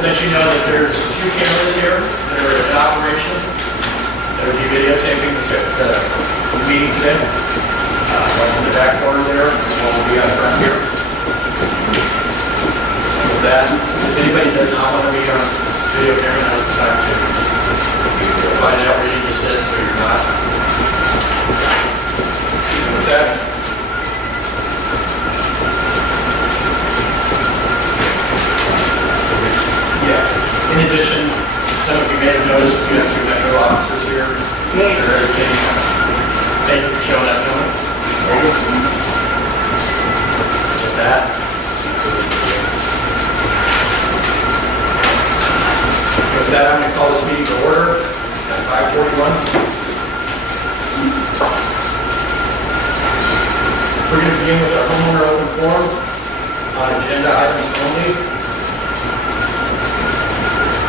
let you know that there's 2 cameras here that are in operation. That will be videotaping the meeting today. One in the back corner there, and one will be out front here. With that, if anybody does not want to be on video camera, now's the time to find out where you need to sit so you're not. And with that, in addition, some of you may have noticed we have 2 Metro officers here. Make sure everything. Thank you for showing up, gentlemen. With that, I'm going to call this meeting to order at 5:41. We're going to begin with our homeowner open forum on agenda items only.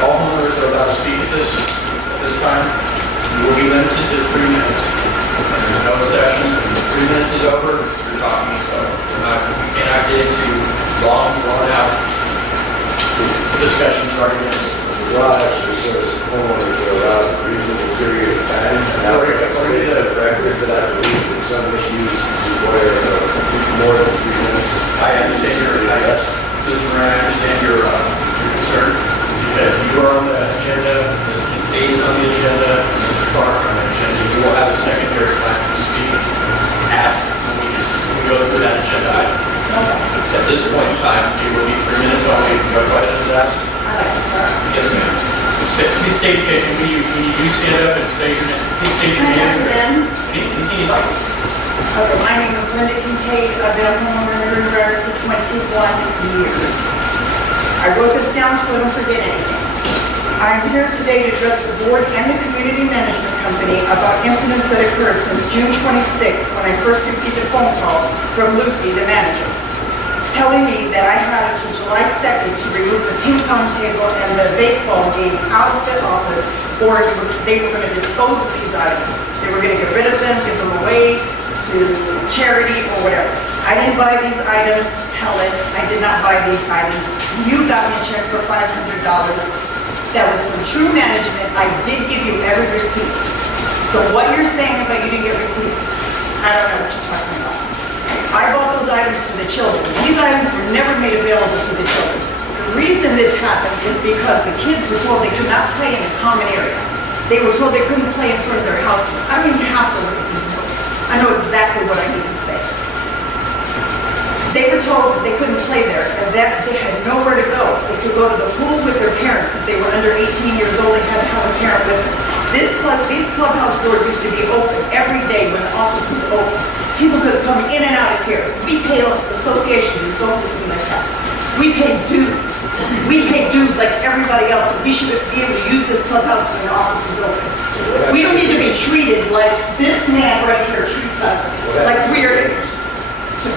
All homeowners are allowed to speak at this time. You will be limited to 3 minutes. And there's no exceptions. When 3 minutes is over, you're talking. So we cannot get into long, drawn-out discussions regarding this. The law actually says homeowners are allowed a reasonable period of time. And I would say that record that I believe that some issues require more than 3 minutes. I understand Mr. Moran, I understand your concern. Because you are on the agenda, Mr. A is on the agenda, Mr. Clark on the agenda, you will have a secondary time to speak at when we go through that agenda item. At this point in time, it will be 3 minutes only. No questions asked? I'd like to start. Yes, ma'am. Please state, when you do stand up and state your name, please state your name. Anything you'd like. Okay, my name is Linda Kincaid. I've been a homeowner in Greenbriar for 21 years. I wrote this down so I don't forget anything. I'm here today to address the board and the community management company about incidents that occurred since June 26th when I first received a phone call from Lucy, the manager, telling me that I had until July 2nd to remove the ping pong table and the baseball game out of the office, or they were going to dispose of these items. They were going to get rid of them, give them away to charity or whatever. I didn't buy these items, Helen. I did not buy these items. You got me a check for $500. That was from True Management. I did give you every receipt. So what you're saying about you didn't get receipts, I don't know what you're talking about. I bought those items for the children. These items were never made available for the children. The reason this happened is because the kids were told they could not play in a common area. They were told they couldn't play in front of their houses. I don't even have to look at these notes. I know exactly what I need to say. They were told that they couldn't play there and that they had nowhere to go. They could go to the pool with their parents if they were under 18 years old. They had to have a parent with them. These clubhouse doors used to be open every day when the office was open. People could come in and out of here. We pay associations, don't look at me like that. We pay dues. We pay dues like everybody else. We should be able to use this clubhouse when the office is open. We don't need to be treated like this man right here treats us, like we're...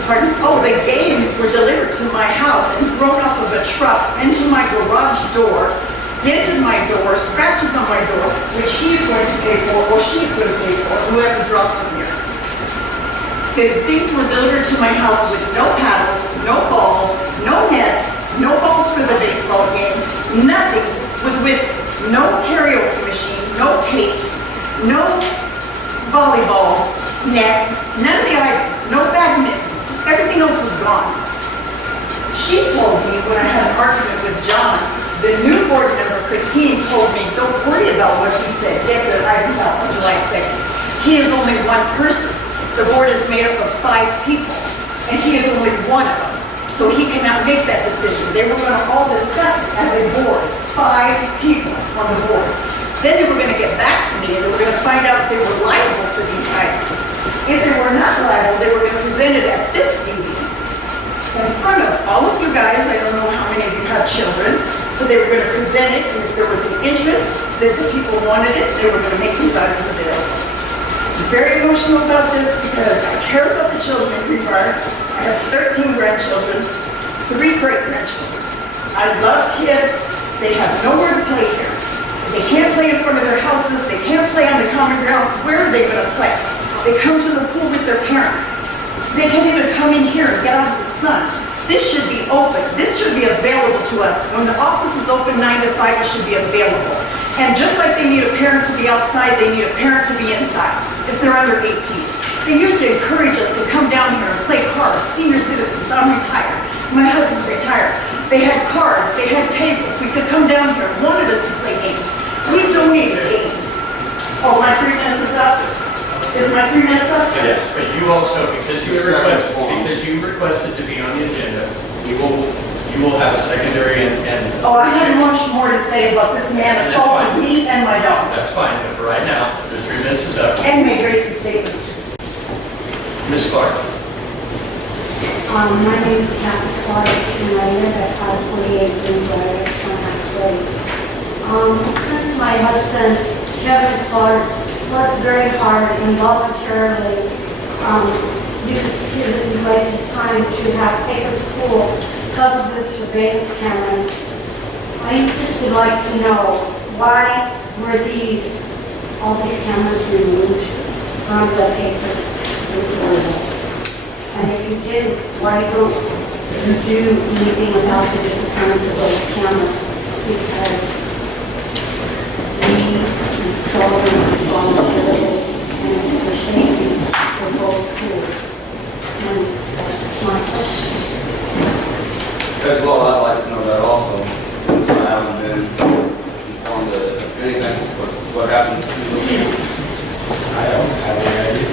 Pardon? Oh, the games were delivered to my house and thrown off of a truck into my garage door, dented my door, scratches on my door, which he's going to pay for or she's going to pay for, whoever dropped them here. The things were delivered to my house with no paddles, no balls, no nets, no balls for the baseball game. Nothing was with no karaoke machine, no tapes, no volleyball net, none of the items, no badminton. Everything else was gone. She told me when I had an argument with John, the new board member, Christine, told me, don't worry about what he said. Get the items out on July 2nd. He is only one person. The board is made up of 5 people, and he is only one of them. So he cannot make that decision. They were going to all discuss it as a board. 5 people on the board. Then they were going to get back to me, and they were going to find out if they were liable for these items. If they were not liable, they were going to present it at this meeting in front of all of you guys. I don't know how many of you have children, but they were going to present it, and if there was an interest that the people wanted it, they were going to make these items available. I'm very emotional about this because I care about the children in Greenbriar. I have 13 grandchildren, 3 great-grandchildren. I love kids. They have nowhere to play here. They can't play in front of their houses. They can't play on the common ground. Where are they going to play? They come to the pool with their parents. They can't even come in here and get out of the sun. This should be open. This should be available to us. When the office is open 9 to 5, it should be available. And just like they need a parent to be outside, they need a parent to be inside if they're under 18. They used to encourage us to come down here and play cards. Senior citizens, I'm retired. My husband's retired. They had cards, they had tables. We could come down here and wanted us to play games. We donated games. Oh, my 3 minutes is up? Is my 3 minutes up? Yes, but you also, because you requested to be on the agenda, you will have a secondary and. Oh, I have much more to say about this man That's assaulted fine. me and my dog. That's fine, but for right now, the 3 minutes is up. And made racist statements. Ms. Clark. My name is Kathy Clark, and I live at 548 Greenbriar HOA Board Meeting. Since my husband, Kevin Clark, worked very hard and voluntarily utilize his time to have Pecos Pool covered with surveillance cameras, I just would like to know why were all these cameras removed from the Pecos Pool? And if you did, why don't you do anything about the disappearance of those cameras? Because we installed them voluntarily and for safety for both pools. And that's my question. As well, I'd like to know that also, since I haven't been informed of anything, what happened to the meeting. I don't have any idea.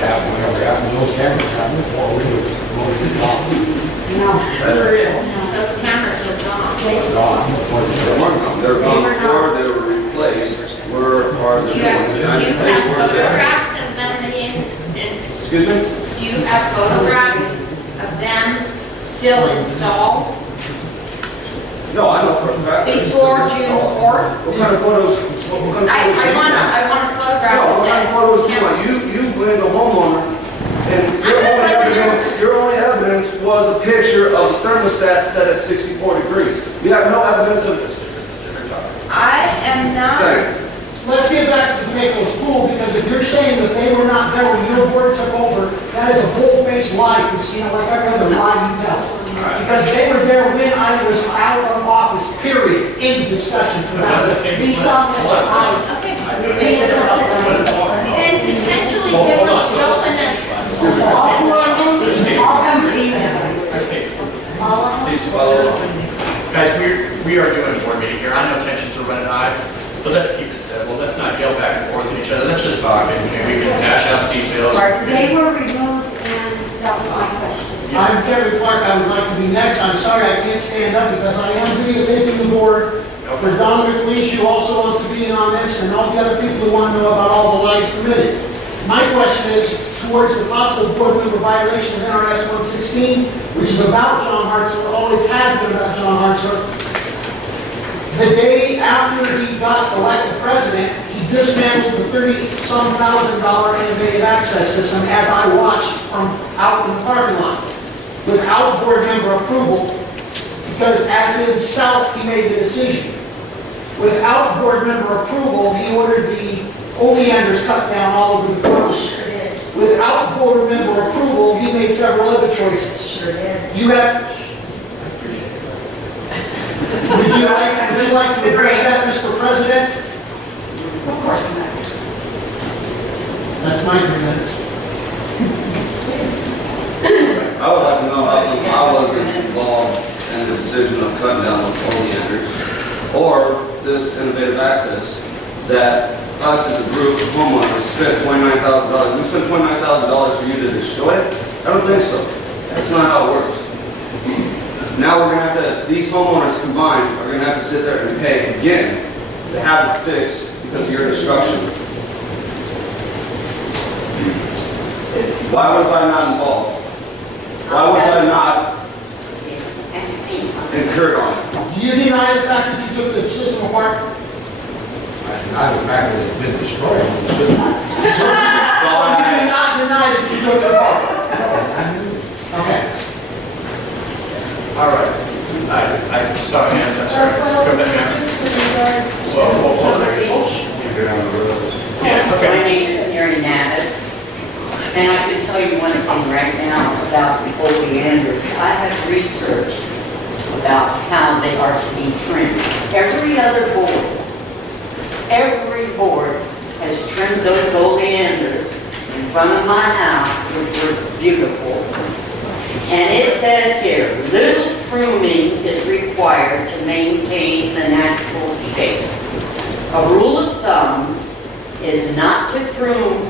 Whatever happened, those cameras happened before we was gone. No. Those cameras were gone. They weren't gone. They were gone before they were replaced. Where are the Do you new have ones? Behind the place where they're at. photographs of them Excuse me? do you have photographs of them still installed No, I know for a fact. before June 4th? What kind of photos? What kind of I photos? want a photograph No, of what kind of them. photos do you want? You blame the homeowner, and your only evidence was a picture of the thermostat set at 64 degrees. You have no evidence of this. I am not. Same. Let's get back to the Pecos Pool, because if you're saying that they were not there when your board took over, that is a bold-faced lie, Christina, like every other lie you tell. Because they were there when I was out of office, period, in discussion for that. We saw them with our eyes. And potentially they were stolen. Please follow. Guys, we are doing a board meeting here. I know tensions are running high, but let's keep it civil. Let's not yell back and forth at each other. Let's just talk and we can hash out details. They were removed, and that was my question. I'm Kevin Clark, I would like to be next. I'm sorry I can't stand up because I am videotaping the board. For Dominic Leach, who also wants to be in on this, and all the other people who want to know about all the lies committed. My question is towards the possible board member violation of NRS 116, which is about John Hartzler, always has been about John Hartzler. The day after he got elected president, he dismantled the $30-some thousand innovative access system, as I watched from out in the parking lot, without board member approval, because as himself, he made the decision. Without board member approval, he ordered the oleanders cut down all over the place. Sure did. Without board member approval, he made several other choices. Sure did. You have, would you like to address that, Mr. President? Of course not. That's my 3 minutes. I would like to know how come I wasn't involved in the decision of cutting down those oleanders, or this innovative access that us as a group of homeowners spent $29,000. We spent $29,000 for you to destroy it? I don't think so. That's not how it works. Now we're going to have to, these homeowners combined are going to have to sit there and pay again to have it fixed because of your destruction. Why was I not involved? Why was I not incurred on it? Do you deny the fact that you took the system apart? I the fact that it's been destroyed. So you do not deny that you took it apart? Okay. All right. I saw hands, I'm sorry. Go back now. Just with regards to Whoa. You go down the road. Yeah, My okay. name is Mary Navis. And I can tell you one thing right now about the oleanders. I have researched about how they are to be trimmed. Every board has trimmed those oleanders in front of my house, which were beautiful. And it says here, little pruning is required to maintain the natural shape. A rule of thumb is not to prune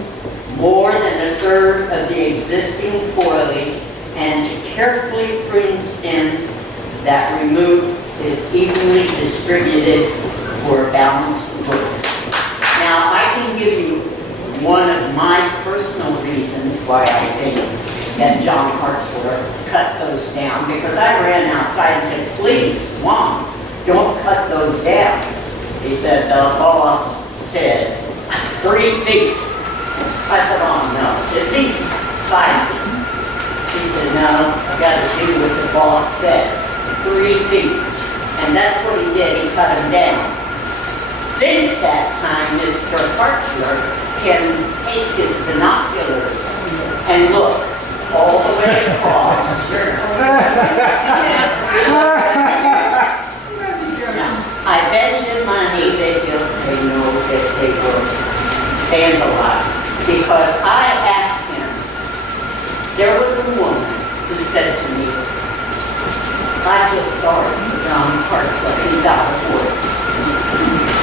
more than a third of the existing foliage and to carefully prune stems that remove is evenly distributed for a balanced look. Now, I can give you one of my personal reasons why I think that John Hartzler cut those down, because I ran outside and said, please, Mom, don't cut those down. He said, the boss said 3 feet. I said, oh no, at least 5 feet. He said, no, I gotta do what the boss said, 3 feet. And that's what he did, he cut them down. Since that time, Mr. Hartzler can take his binoculars and look all the way across. I bet you money that he'll say no, that they were vandalized. Because I asked him, there was a woman who said to me, I feel sorry for John Hartzler, he's out of work.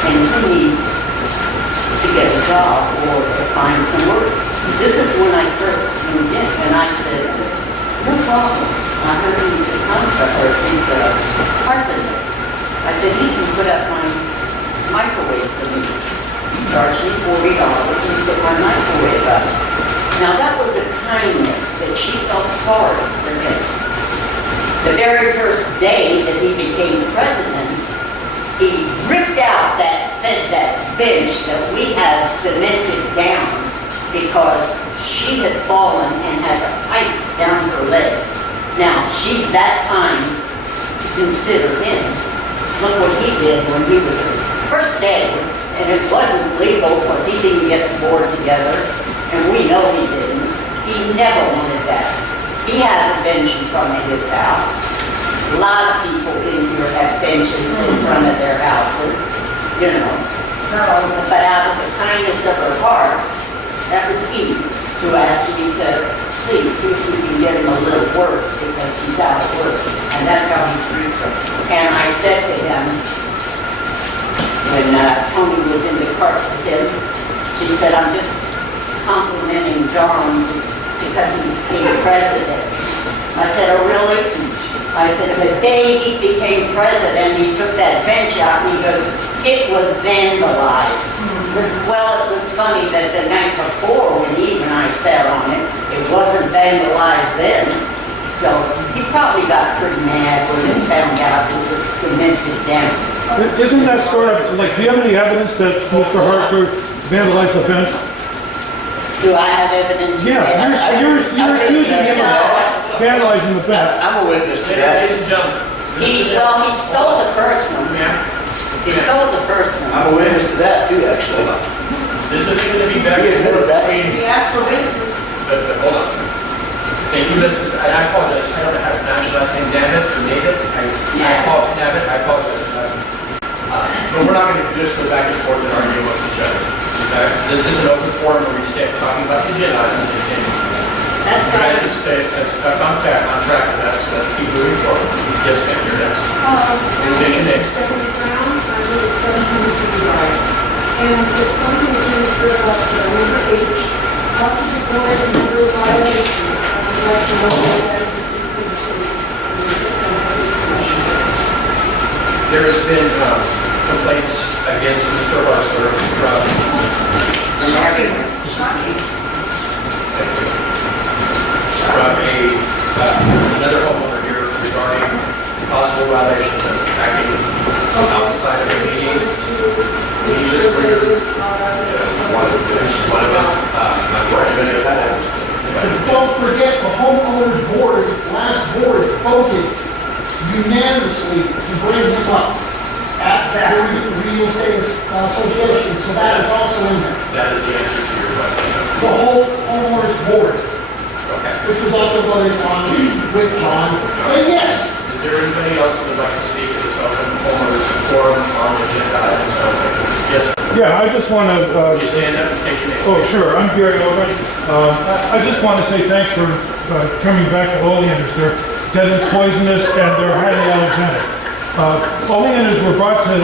And he needs to get a job or to find some work. This is when I first moved in, and I said, no problem. I heard he's a contractor, he's a carpenter. I said, he can put up my microwave for me. He charged me $40 and put my microwave up. Now that was a kindness that she felt sorry for him. The very first day that he became president, he ripped out that bench that we had cemented down because she had fallen and has a pipe down her leg. Now, she's that kind to consider him. Look what he did when he was first day, and it wasn't legal because he didn't get the board together, and we know he didn't. He never wanted that. He has a bench in front of his house. A lot of people in here have benches in front of their houses, you know. But out of the kindness of her heart, that was he who asked me to please see if we can get him a little work because he's out of work. And that's how he treats her. And I said to him, when Tony was in the cart with him, she said, I'm just complimenting John because he became president. I said, oh really? I said, the day he became president, he took that bench out and he goes, it was vandalized. Well, it was funny that the night before, when Eve and I sat on it, it wasn't vandalized then. So he probably got pretty mad when he found out it was cemented down. Isn't that sort of, like, do you have any evidence that Mr. Hartzler vandalized the bench? Do I have evidence? Yeah, you're accusing him of vandalizing the bench. I'm a witness to that. Ladies and gentlemen. He stole the first one. He stole the first one. I'm a witness to that too, actually. This isn't going to be back and forth between, He asked for witnesses. but hold on. Thank you, Mrs., and I apologize, I don't have an actual last name, David, or David. I apologize, David, I apologize for that. But we're not going to just go back and forth and argue amongst each other. Okay? This is an open forum where we stay talking about the agenda items and opinions. That's You guys right. should stay, that's on track, let's keep moving forward. Yes, ma'am, you're next. Please state your name. Stephanie Brown, I live at 700 Greenbriar. And it's something to refer about the number H, possibly avoid a number of violations. I would like to know what that is into the session. There has been complaints against Mr. Hartzler from another homeowner here regarding possible violations of acting outside of the meeting. Can you just bring Don't forget, the homeowners board, last board, voted unanimously to bring him up at the real estate association, so that is also in there. That is the answer to your question. The whole homeowners board, Okay. which was also voted on with John. So yes, Is there anybody else that would like to speak at this open homeowners forum on agenda items only? Yes, sir. Yeah, I just want to, Would you stand up and state your name? oh, sure, I'm Gary Ogren. I just want to say thanks for coming back to oleanders. They're deadly poisonous and they're highly allergenic. Oleanders were brought to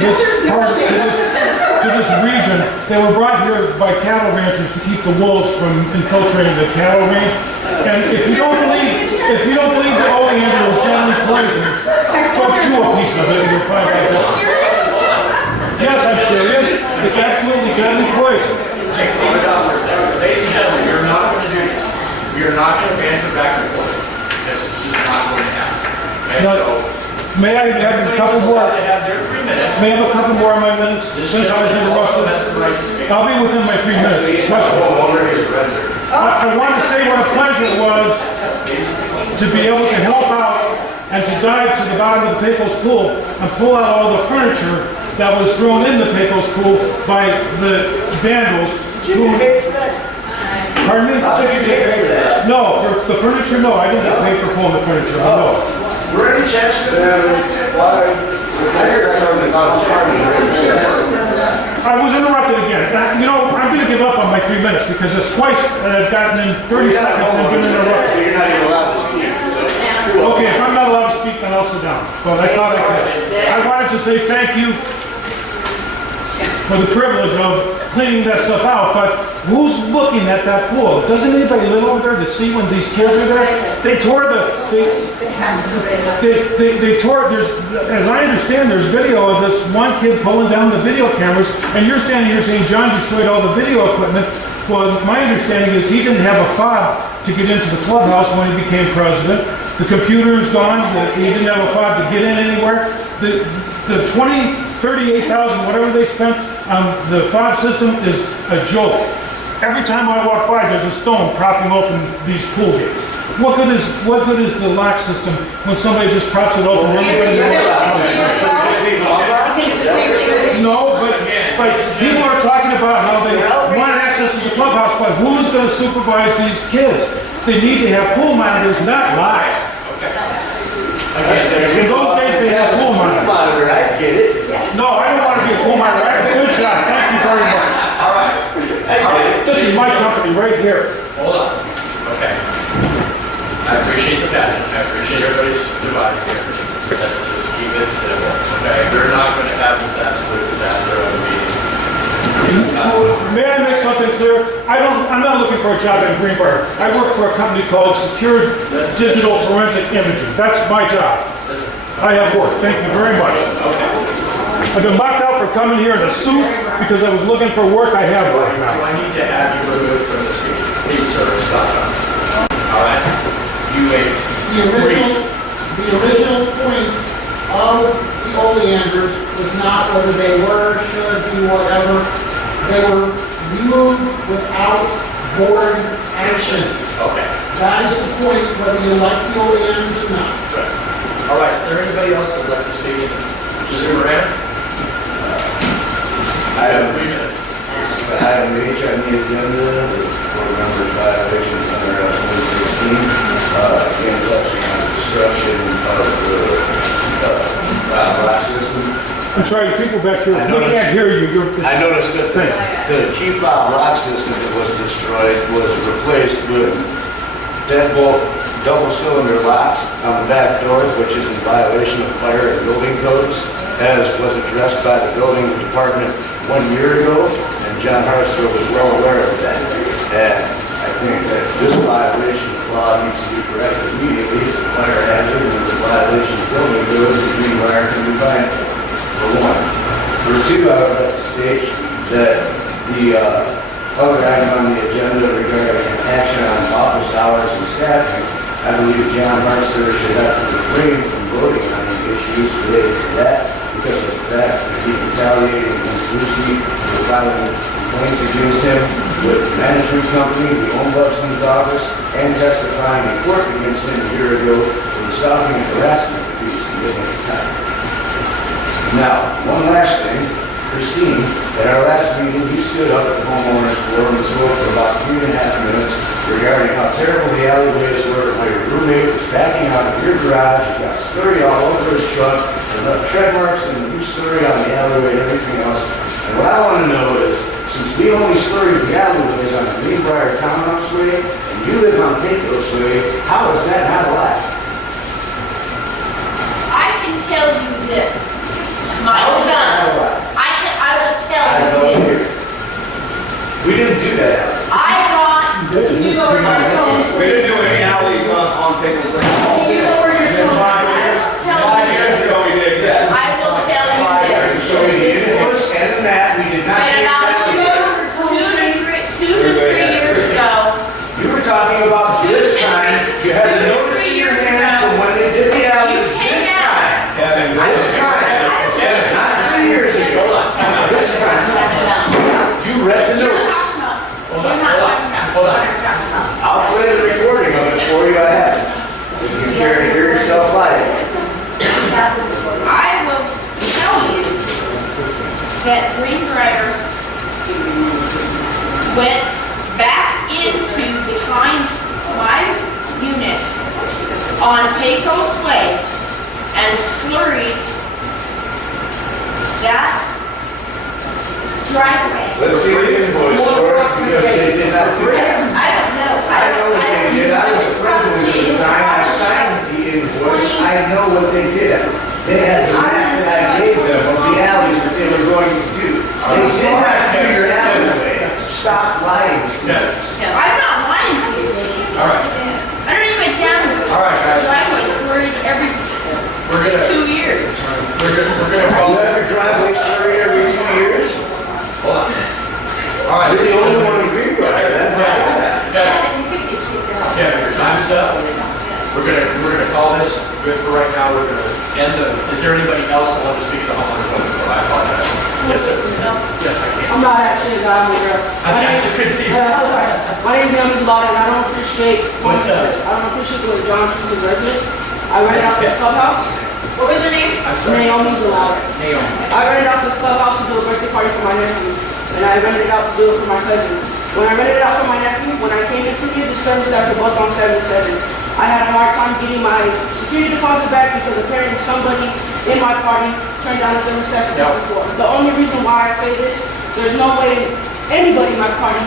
this part, to this region. They were brought here by cattle ranchers to keep the wolves from infiltrating the cattle range. And if you don't believe the oleander is deadly poisonous, go chew a piece of it and you'll find out. Yes, I'm serious. It's absolutely deadly poison. Please stop for a second. Ladies and gentlemen, we are not going to do this. We are not going to banter back and forth. This is just not going to happen. Okay, No. so. May I have a couple more? They have their 3 minutes. May I have a couple more of my minutes since I was Also interrupted? has the right to speak. I'll be within my 3 minutes. Trust me. I want to say what a pleasure it was to be able to help out and to dive to the bottom of the Pecos pool and pull out all the furniture that was thrown in the Pecos pool by the vandals who... Pardon me? No, for the furniture, no. I didn't get paid for pulling the furniture, no. Were any checks for them? I heard something about I was interrupted again. You know, I'm going to give up on my 3 minutes because it's twice that I've gotten in 30 seconds and been interrupted. You're not even allowed to speak. Okay, if I'm not allowed to speak, then I'll sit down. But I thought I could. I wanted to say thank you for the privilege of cleaning that stuff out, but who's looking at that pool? Doesn't anybody live over there to see when these kids are there? They tore the... They tore... There's, as I understand, there's video of this one kid pulling down the video cameras, and you're standing here saying John destroyed all the video equipment. Well, my understanding is he didn't have a fob to get into the clubhouse when he became president. The computer's gone. He didn't have a fob to get in anywhere. The 38,000, whatever they spent on the fob system is a joke. Every time I walk by, there's a stone propping open these pool gates. What good is the lock system when somebody just props it open? No, but people are talking about how they want access to the clubhouse, but who's going to supervise these kids? They need to have pool monitors, not locks. In those days, they had pool monitors. I get it. No, I don't want to be a pool monitor. Good job. Thank you very much. All right. This is my company right here. Hold on. Okay. I appreciate the pageant. I appreciate everybody's divided here. Let's just keep it simple. Okay. We're not going to have this absolute disaster of a meeting. May I make something clear? I'm not looking for a job in Greenbriar. I work for a company called Secure Digital Forensic Imaging. That's my job. Listen. I have work. Thank you very much. Okay. I've been locked out for coming here in a suit because I was looking for work. I have work Do now. I need to have you removed from this meeting? Please, sir, stop. All right. You may the original point of the oleanders was not whether they were, should be, whatever. They were removed without board action. Okay. That is the point, whether you like the oleanders or not. Good. All right. Is there anybody else that would like to speak? Mr. Moran? I have 3 minutes. Item H on the agenda, the board members' violations under 2016, again, touching on destruction of the lock system. I'm sorry, the people back here, we can't hear you. I noticed that the key fob lock system that was destroyed was replaced with deadbolt double-cylinder locks on the back doors, which is in violation of fire and building codes, as was addressed by the building department 1 year ago, and John Hartsfield was well aware of that. And I think that this violation of law needs to be corrected immediately. It's a fire hazard and it's a violation of building codes that Greenbriar can be fined for one. For two, I would like to state that the other item on the agenda regarding action on office hours and staffing, I believe John Hartsfield should have to refrain from voting on the issues related to that because of the fact that he retaliated against Lucy for filing complaints against him with the management company, the ombudsman's office, and testifying in court against him a year ago for the stalking and harassment that he was committing at the time. Now, one last thing, Christine, at our last meeting, you stood up at the homeowners forum and spoke for about 3.5 minutes regarding how terrible the alleyways were, how your roommate was backing out of your garage, he got slurry all over his truck, and left tread marks and new slurry on the alleyway and everything else. And what I want to know is, since we only slurry the alleyways on the Greenbriar Townhouse Way, and you live on Pecos Way, how is that not allowed? I can tell you this. My son, I will tell you this. We didn't do that. I got, We didn't do any alleys on Pickles Lane. You know where you're talking. I will tell you this. ago we did, yes. I will tell you this. So we did it first and that, we did not. And about take that. 2 to 3 years ago, You were talking about this time, you had the notice in your hand from when they did the alleys this time. Kevin, This time, not 3 years ago, this time. You read the you're not notice. talking about, you're not talking about what you're talking about. I'll play the recording of it for you, I have. If you care to hear yourself live. I will tell you that Greenbriar went back into behind my unit on Pecos Way and slurried that driveway. Let's see the invoice for it, because they did not do that. I don't know. I know what they did, I was the president at the time, I signed the invoice, I know what they did. They had the map that I gave them of the alleys that they were going to do. They did not do your alleyway. Stop lying to me. I'm not lying to you. All right, Underneath my town, all right, guys. driveway slurried every We're gonna, 2 years. we're gonna You call have your driveway slurry every 2 years? Hold on. All right. You're the only one in Greenbriar, that's not that. Yeah, your time's up. We're gonna call this good for right now. We're gonna end the, is there anybody else that wants to speak to the homeowner vote? I apologize. Yes, sir. Yes, I can. I'm not actually a guy, I'm a girl. I just couldn't see you. My name's Naomi Lawler, and I don't appreciate What, what John Trudeau's a resident. I rented out this clubhouse. What was your name? I'm sorry. Naomi Lawler. Naomi. I rented out this clubhouse to do a birthday party for my nephew, and I rented it out to do it for my cousin. When I rented it out for my nephew, when I came into it, the service that was booked on 7-7. I had a hard time getting my security deposit back because apparently somebody in my party turned down the thermostat system before. The only reason why I say this, there's no way anybody in my party.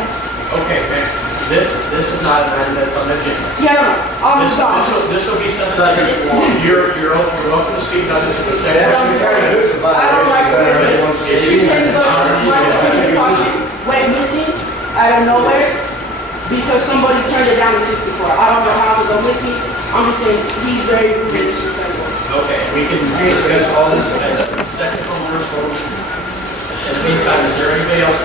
Okay, man. This is not an item that's on the agenda. Yeah, no, I'm This sorry. will be something, you're welcome to speak on this in a second. I don't like the way this. She takes my security deposit went missing out of nowhere because somebody turned it down to 64. I don't know how to go missing. I'm just saying he's very disrespectful. Okay, we can discuss all this at the second homeowner's vote. In the meantime, is there anybody else